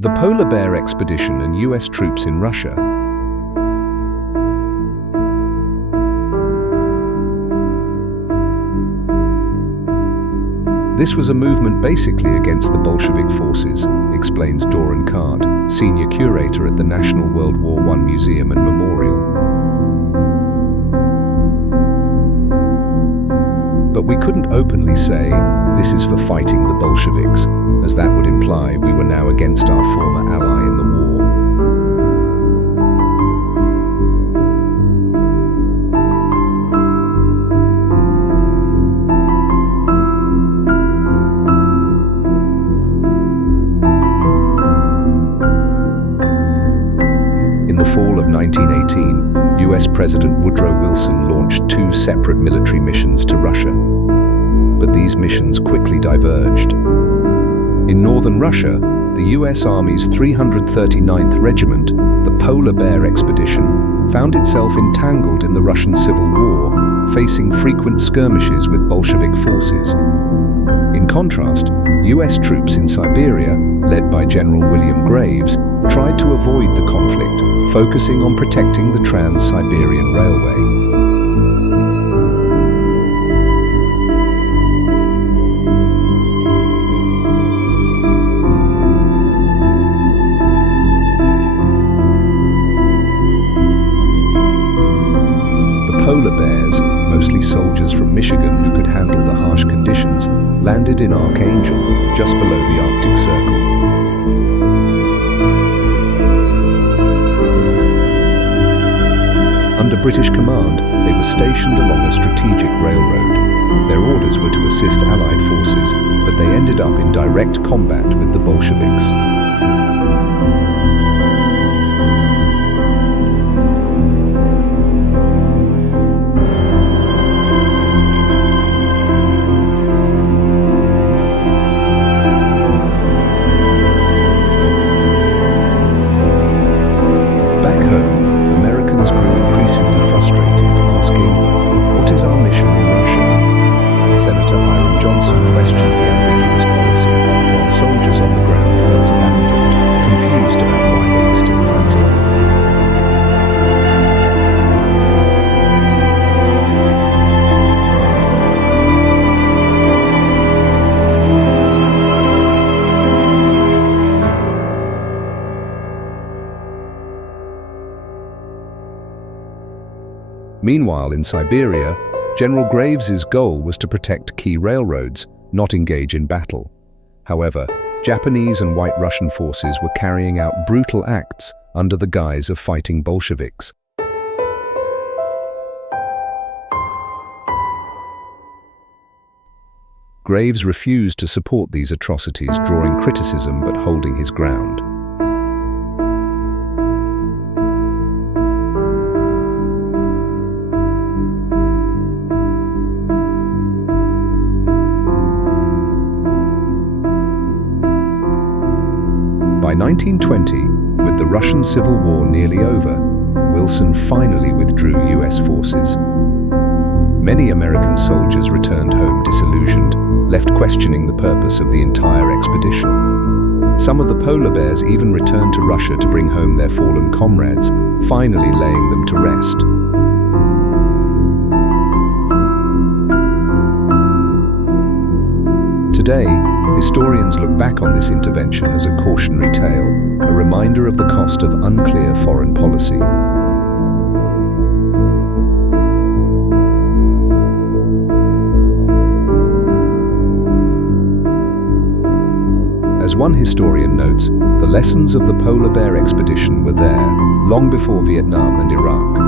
The Polar Bear Expedition and US troops in Russia. This was a movement basically against the Bolshevik forces, explains Doran Cart, senior curator at the National World War I Museum and Memorial. But we couldn't openly say, this is for fighting the Bolsheviks, as that would imply we were now against our former ally in the war. In the fall of 1918, US President Woodrow Wilson launched 2 separate military missions to Russia. But these missions quickly diverged. In northern Russia, the US Army's 339th Regiment, the Polar Bear Expedition, found itself entangled in the Russian Civil War, facing frequent skirmishes with Bolshevik forces. In contrast, US troops in Siberia, led by General William Graves, tried to avoid the conflict, focusing on protecting the Trans-Siberian Railway. Polar bears, mostly soldiers from Michigan who could handle the harsh conditions, landed in Archangel, just below the Arctic Circle. Under British command, they were stationed along a strategic railroad. Their orders were to assist Allied forces, but they ended up in direct combat with the Bolsheviks. Questioned the ambiguous policy, while soldiers on the ground felt abandoned, confused about why they were still fighting. Meanwhile, in Siberia, General Graves's goal was to protect key railroads, not engage in battle. However, Japanese and White Russian forces were carrying out brutal acts under the guise of fighting Bolsheviks. Graves refused to support these atrocities, drawing criticism but holding his ground. By 1920, with the Russian Civil War nearly over, Wilson finally withdrew US forces. Many American soldiers returned home disillusioned, left questioning the purpose of the entire expedition. Some of the polar bears even returned to Russia to bring home their fallen comrades, finally laying them to rest. Today, historians look back on this intervention as a cautionary tale, a reminder of the cost of unclear foreign policy. As one historian notes, the lessons of the Polar Bear Expedition were there long before Vietnam and Iraq.